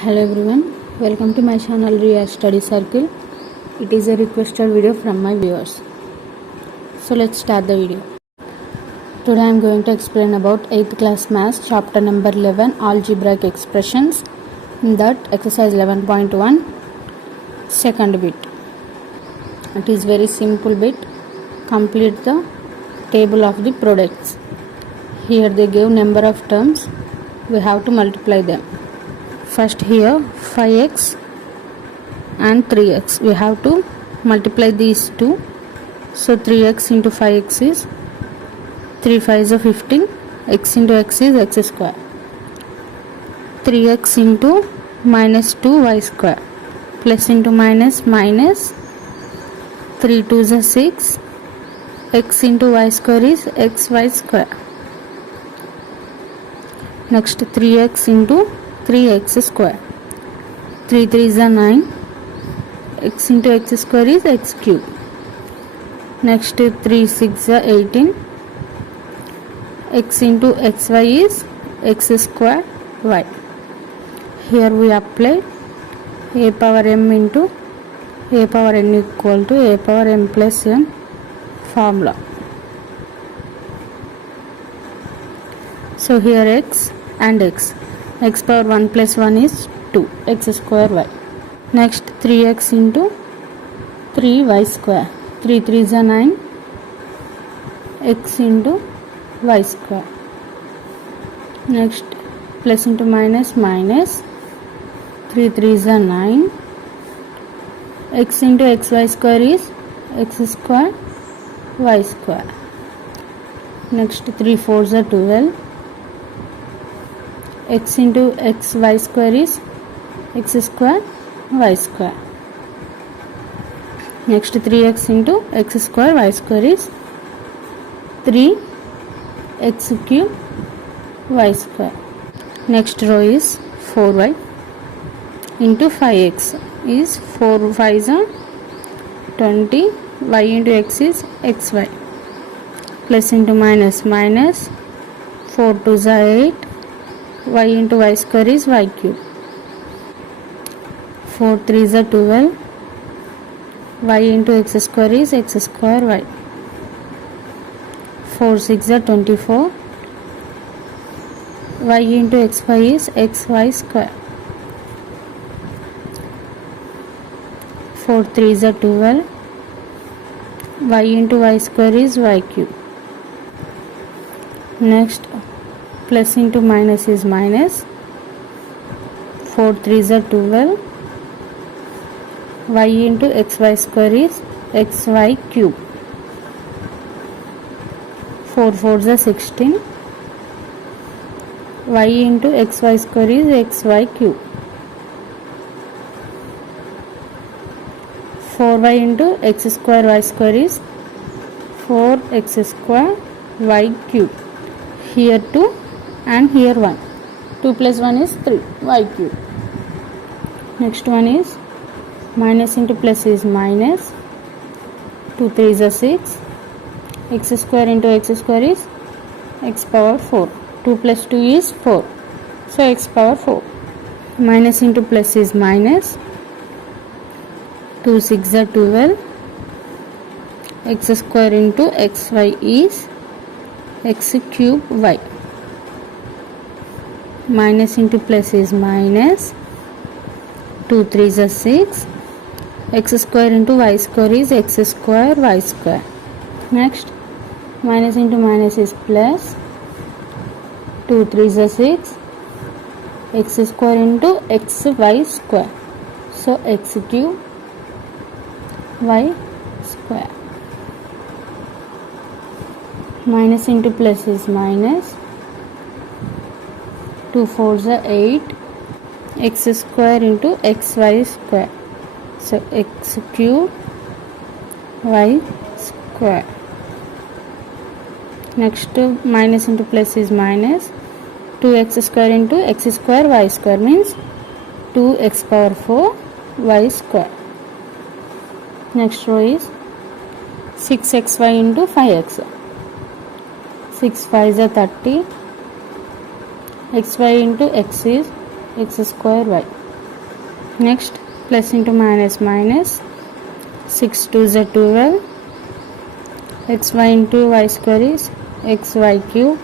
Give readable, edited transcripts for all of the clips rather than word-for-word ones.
Hello everyone, welcome to my channel Ria Study Circle. It is a requested video from my viewers. So let's start the video. Today I am going to explain about 8th class maths chapter number 11 algebraic expressions. In that exercise 11.1 second bit. It is very simple bit. Complete the table of the products. Here they give number of terms. We have to multiply them. First here 5x and 3x. We have to multiply these two. So 3x into 5x is 3 5 is 15. X into x is x square. 3x into minus 2y square. Plus into minus minus 3 2 is 6. X into y square is xy square. Next 3x into 3x square. 3 3 is 9. X into x square is x cube. Next 3 6 is 18. X into xy is x square y. Here we apply a power m into a power n equal to a power m plus n formula. So here x and x power 1 plus 1 is 2 x square y. Next 3x into 3y square. 3 3 is 9. X into y square. Next plus into minus minus 3 3 is 9. X into xy square is x square y square. Next 3 4 is 12. X into xy square is x square y square. Next 3x into x square y square is 3 x cube y square. Next row is 4y into 5x is 4 5 is 20. Y into x is xy. Plus into minus minus 4 2 is 8. Y into y square is y cube. 4 3 is 12. Y into x square is x square y. 4 6 is 24. Y into xy is xy square. 4 3 is 12. Y into y square is y cube. Next plus into minus is minus. 4 3 is 12. Y into xy square is xy cube. 4 4 is 16. Y into xy square is xy cube. 4y into x square y square is 4x square y cube. Here 2 and here 1. 2 plus 1 is 3 y cube. Next one is minus into plus is minus. 2 3 is 6. X square into x square is x power 4. 2 plus 2 is 4. So x power 4. Minus into plus is minus. 2 6 is 12. X square into xy is x cube y. Minus into plus is minus. 2 3 is 6. X square into y square is x square y square. Next minus into minus is plus. 2 3 is 6. X square into xy square. So x cube y square. Minus into plus is minus. 2 4 is 8. X square into xy square. So x cube y square. Next minus into plus is minus. 2x square into x square y square means 2x power 4 y square. Next row is 6xy into 5x. 6 5 is 30. xy into x is x square y. Next, plus into minus minus. 6 2 is 12. Xy into y square is xy cube.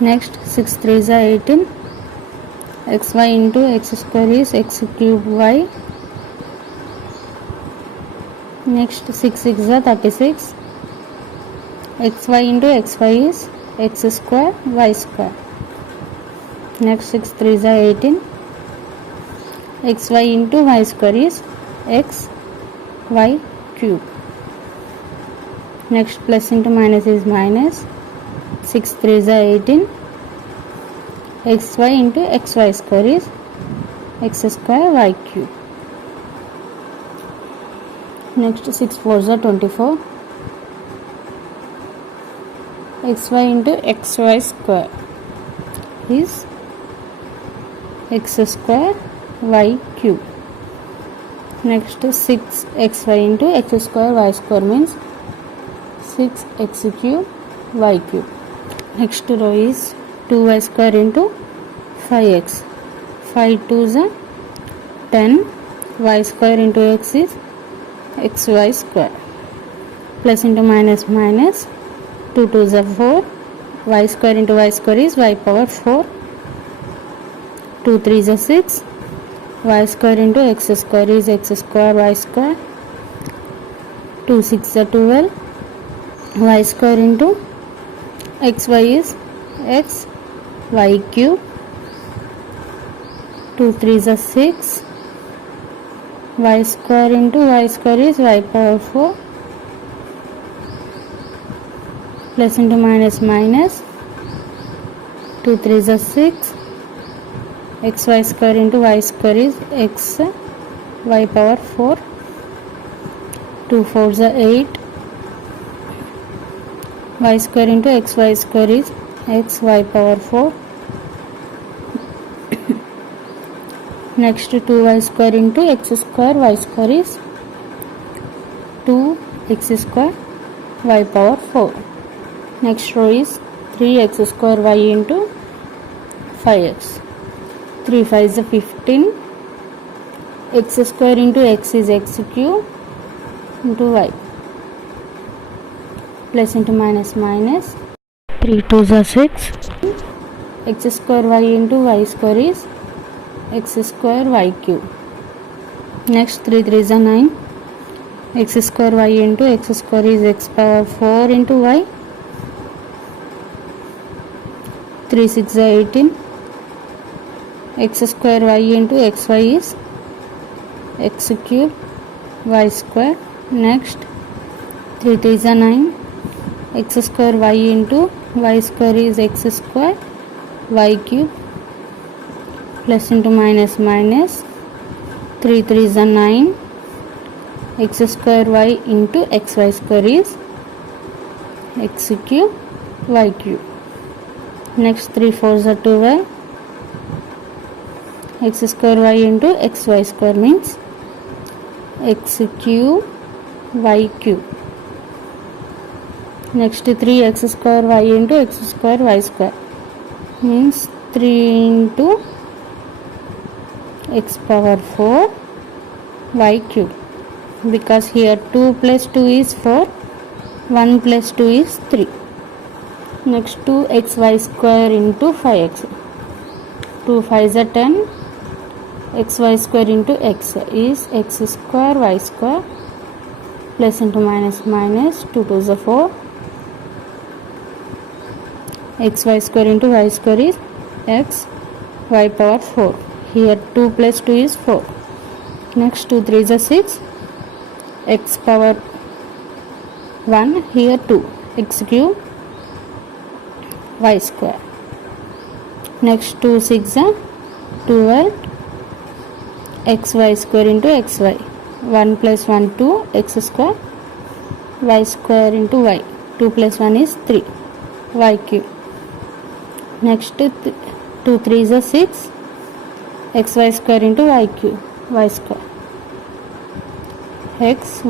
Next, 6 3 is 18. Xy into x square is x cube y. Next, 6 6 is 36. Xy into xy is x square y square. Next, 6 3 is 18. Xy into y square is x y cube. Next, plus into minus is minus. 6 3 is 18. Xy into xy square is x square y cube. Next, 6 4 is 24. Xy into xy square is x square y cube. Next, 6 xy into x square y square means 6 x cube y cube. Next row is 2y square into 5x. 5 2 is 10. Y square into x is xy square. Plus into minus minus. 2 2 is 4. Y square into y square is y power 4. 2 3 is 6. Y square into x square is x square y square. 2 6 is 12. Y square into xy is x y cube. 2 3 is 6. Y square into y square is y power 4. Plus into minus minus. 2 3 is 6. xy square into y square is x y power 4. 2 4 is 8. Y square into xy square is x y power 4. Next, 2y square into x square y square is 2x square y power 4. Next row is 3x square y into 5x. 3 5 is 15. X square into x is x cube into y. Plus into minus minus. 3 2 is 6. X square y into y square is x square y cube. Next, 3 3 is 9. X square y into x square is x power 4 into y. 3 6 is 18. X square y into xy is x cube y square. Next, 3 3 is 9. X square y into y square is x square y cube. Plus into minus minus. 3 3 is 9. X square y into xy square is x cube y cube. Next, 3 4 is 12. X square y into xy square means x cube y cube. Next, 3x square y into x square y square means 3 into x power 4 y cube, because here 2 plus 2 is 4, 1 plus 2 is 3. Next, 2xy square into 5x. 2 5 is 10. Xy square into x is x square y square. Plus into minus minus. 2 2 is 4. Xy square into y square is x y power 4. Here 2 plus 2 is 4. Next, 2 3 is 6. X power 1. Here 2. X cube y square. Next, 2 6 12. Xy square into xy. 1 plus 1 2 x square y square into y. 2 plus 1 is 3 y cube. Next, 2 3 is 6. Xy square into y cube y square. X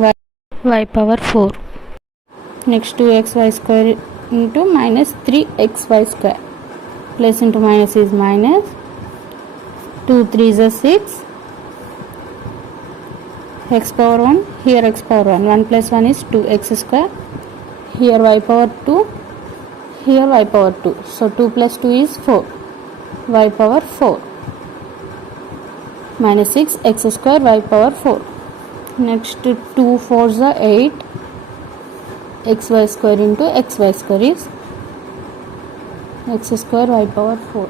y power 4. Next, 2xy square into minus 3xy square. Plus into minus is minus. 2 3s are 6, x power 1, here x power 1, 1 plus 1 is 2 x square, here y power 2, here y power 2, so 2 plus 2 is 4, y power 4 minus 6 x square y power 4. Next 2 4s are 8, xy square into xy square is x square y power 4,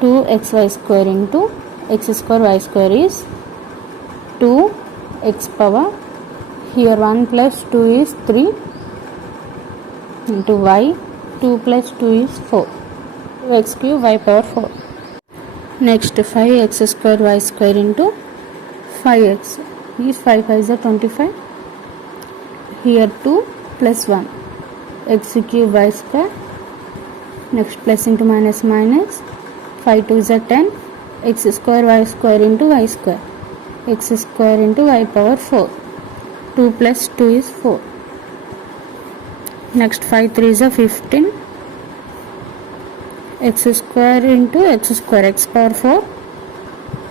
2 xy square into x square y square is 2 x power, here 1 plus 2 is 3 into y, 2 plus 2 is 4, x cube y power 4. Next 5x square y square into 5x is 5 5 is 25, here 2 plus 1 x cube y square, next plus into minus minus, 5 2 is 10, x square y square into y square, x square into y power 4, 2 plus 2 is 4. Next 5 3 is 15, x square into x square, x power 4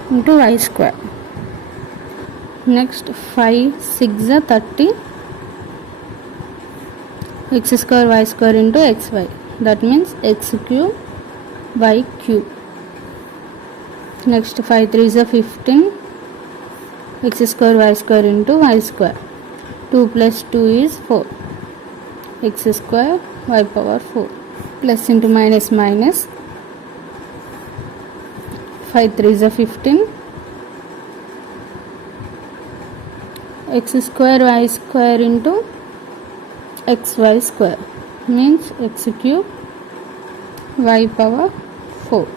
into y square. Next 5 6 are 30, x square y square into xy, that means x cube y cube. Next 5 3 is 15, x square y square into y square, 2 plus 2 is 4, x square y power 4, plus into minus minus, 5 3 is 15, x square y square into xy square means x cube y power 4,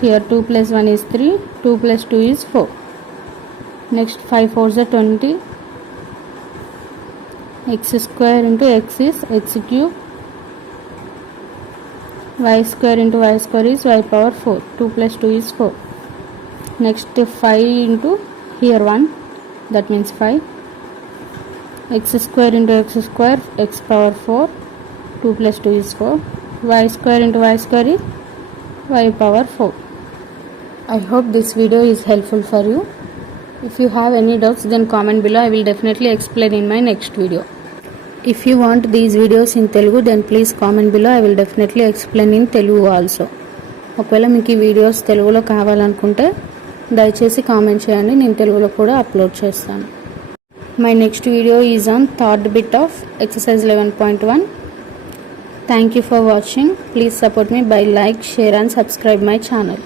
here 2 plus 1 is 3, 2 plus 2 is 4. Next 5 4s are 20, x square into x is x cube, y square into y square is y power 4, 2 plus 2 is 4. Next 5 into here 1, that means 5, x square into x square, x power 4, 2 plus 2 is 4, y square into y square is y power 4. I hope this video is helpful for you. If you have any doubts, then comment below. I will definitely explain in my next video. If you want these videos in Telugu, then please comment below. I will definitely explain in Telugu also. ఒకవేళ మీకు ఈ videos తెలుగులో కావాలనుకుంటే దయచేసి comment చేయండి, నేను తెలుగులో కూడా అప్లోడ్ చేస్తాను. My next video is on third bit of exercise 11.1. Thank you for watching. Please support me by like, share and subscribe my channel.